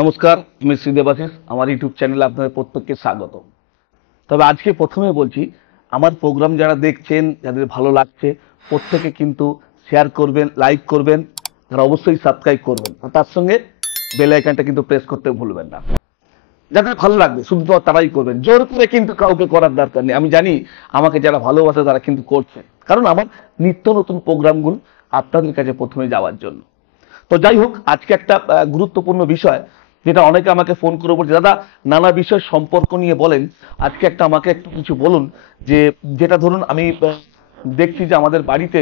নমস্কার, আমি শ্রী দেবাশিস। আমার ইউটিউব চ্যানেলে আপনাদের প্রত্যেককে স্বাগত। তবে আজকে প্রথমে বলছি, আমার প্রোগ্রাম যারা দেখছেন, যাদের ভালো লাগছে, প্রত্যেকে কিন্তু শেয়ার করবেন, লাইক করবেন, আর অবশ্যই সাবস্ক্রাইব করবেন। আর তার সঙ্গে বেল আইকনটা কিন্তু প্রেস করতে ভুলবেন না। যাদের ভালো লাগবে শুধু তারাই করবেন, জোর করে কিন্তু কাউকে করার দরকার নেই। আমি জানি আমাকে যারা ভালোবাসে তারা কিন্তু করছে, কারণ আমার নিত্য নতুন প্রোগ্রামগুলো আপনাদের কাছে প্রথমে যাওয়ার জন্য। তো যাই হোক, আজকে একটা গুরুত্বপূর্ণ বিষয়, যেটা অনেকে আমাকে ফোন করে বলছে, দাদা নানা বিষয় সম্পর্ক নিয়ে বলেন, আজকে আমাকে একটু কিছু বলুন। যেটা ধরুন আমি দেখছি যে আমাদের বাড়িতে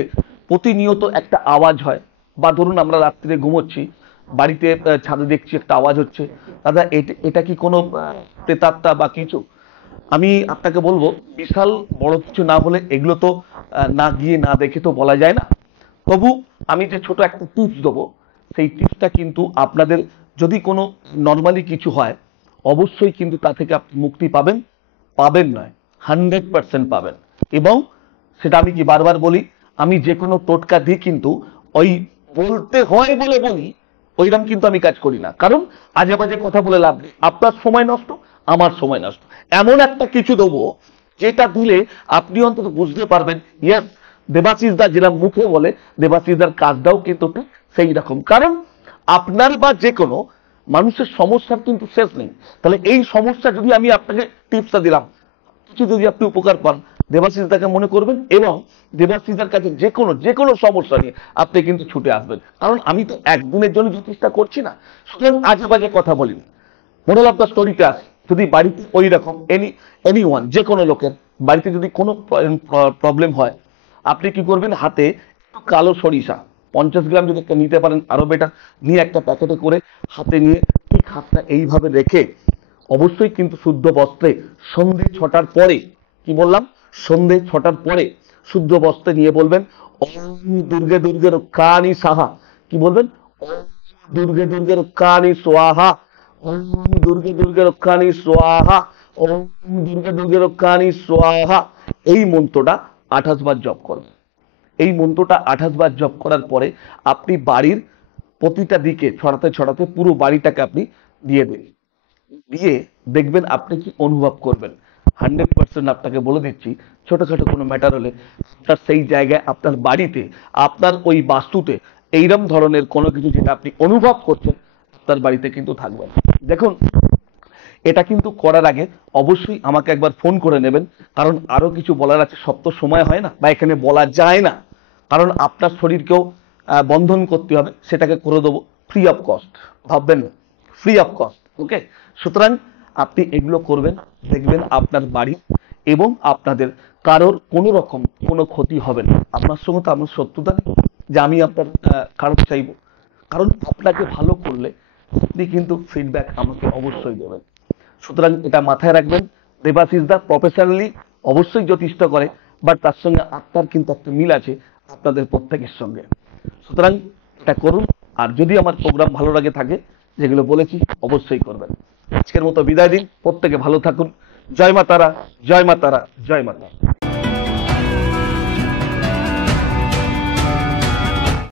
প্রতিনিয়ত একটা আওয়াজ হয়, বা ধরুন আমরা রাত্রে ঘুমোচ্ছি, বাড়িতে ছাদে দেখছি একটা আওয়াজ হচ্ছে। দাদা এটা কি কোনো প্রেতাত্মা বা কিছু? আমি আপনাকে বলবো, বিশাল বড় কিছু না হলে এগুলো তো না গিয়ে না দেখে তো বলা যায় না। তবু আমি যে ছোট একটা টিপস দেবো, সেই টিপসটা কিন্তু আপনাদের, যদি কোনো নর্মালি কিছু হয়, অবশ্যই কিন্তু তা থেকে আপনি মুক্তি পাবেন। পাবেন নয়, 100% পাবেন। এবং সেটা আমি কি বারবার বলি, আমি যে কোনো টোটকা দিয়ে কিন্তু ওই বলতে হয় বলে বলি, ওইরকম কিন্তু আমি কাজ করি না। কারণ আজে বাজে কথা বলে লাভ নেই, আপনার সময় নষ্ট, আমার সময় নষ্ট। এমন একটা কিছু দেবো যেটা দিলে আপনি অন্তত বুঝতে পারবেন, ইয়েস, দেবাশিস দা যেটা মুখে বলে, দেবাশিস দার কাজটাও কিন্তু ঠিক সেই রকম। কারণ আপনার বা যে কোনো মানুষের সমস্যার কিন্তু শেষ নেই। তাহলে এই সমস্যা যদি আমি আপনাকে টিপসটা দিলাম, কিছু যদি আপনি উপকার পান, দেবাশিস দাকে মনে করবেন এবং দেবাশিস দার কাছে যে কোনো সমস্যা নিয়ে আপনি কিন্তু ছুটে আসবেন। কারণ আমি তো একদিনের জন্য জ্যোতিষটা করছি না, সুতরাং আজে বাজে কথা বলি না। মোরাল অফ দ্য স্টোরিতে আসে, যদি বাড়িতে ওই রকম এনিওয়ান, যে কোনো লোকের বাড়িতে যদি কোনো প্রবলেম হয়, আপনি কি করবেন, হাতে একটু কালো সরিষা 50 গ্রাম যদি একটা নিতে পারেন আরো বেটার, নিয়ে একটা প্যাকেটে করে হাতে নিয়ে ঠিক হাতটা এইভাবে রেখে, অবশ্যই কিন্তু শুদ্ধ বস্ত্রে সন্ধে 6টার পরে, কি বললাম, সন্ধে 6টার পরে শুদ্ধ বস্ত্রে নিয়ে বলবেন, ওম দুর্গে দুর্গে রক্ষানি সাহা। কি বলবেন? ওম দুর্গে দুর্গে রক্ষানি স্বাহা, ওম দুর্গে দুর্গে রক্ষানি স্বাহা, ওম দুর্গে দুর্গে রক্ষানি স্বাহা। এই মন্ত্রটা 28 বার জপ করবেন। এই মন্ত্রটা 28 বার জপ করার পরে আপনি বাড়ির প্রতিটা দিকে ছড়াতে ছড়াতে পুরো বাড়িটাকে আপনি দিয়ে দিন। দিয়ে দেখবেন আপনি কি অনুভব করবেন। 100% আপনাকে বলে দিচ্ছি, ছোটখাটো কোনো ম্যাটার হলে আপনার সেই জায়গায়, আপনার বাড়িতে, আপনার ওই বাস্তুতে এইরকম ধরনের কোনো কিছু যেটা আপনি অনুভব করছেন, আপনার বাড়িতে কিন্তু থাকবে না। দেখুন, এটা কিন্তু করার আগে অবশ্যই আমাকে একবার ফোন করে নেবেন, কারণ আরো কিছু বলার আছে। সব তো সময় হয় না, বা এখানে বলা যায় না, কারণ আপনার শরীরকেও বন্ধন করতে হবে, সেটাকে করে দেবো ফ্রি অফ কস্ট। ভাববেন না, ফ্রি অফ কস্ট, ওকে? সুতরাং আপনি এগুলো করবেন, দেখবেন আপনার বাড়ি এবং আপনাদের কারোর কোনো রকম কোনো ক্ষতি হবে না। আপনার সঙ্গে তো আমার শত্রুতা নেই যে আমি আপনার খারাপ চাইবো, কারণ আপনাকে ভালো করলে আপনি কিন্তু ফিডব্যাক আমাকে অবশ্যই দেবেন। সুতরাং এটা মাথায় রাখবেন, দেবাশিস দা প্রফেশনালি অবশ্যই জ্যোতিষ করে, বাট তার সঙ্গে আত্মার কিন্তু একটা মিল আছে আপনাদের প্রত্যেকের সঙ্গে। সুতরাং এটা করুন। আর যদি আমার প্রোগ্রাম ভালো লাগে থাকে, যেগুলো বলেছি, অবশ্যই করবেন। আজকের মতো বিদায় দিন, প্রত্যেকে ভালো থাকুন। জয় মা তারা, জয় মা তারা, জয় মা তারা।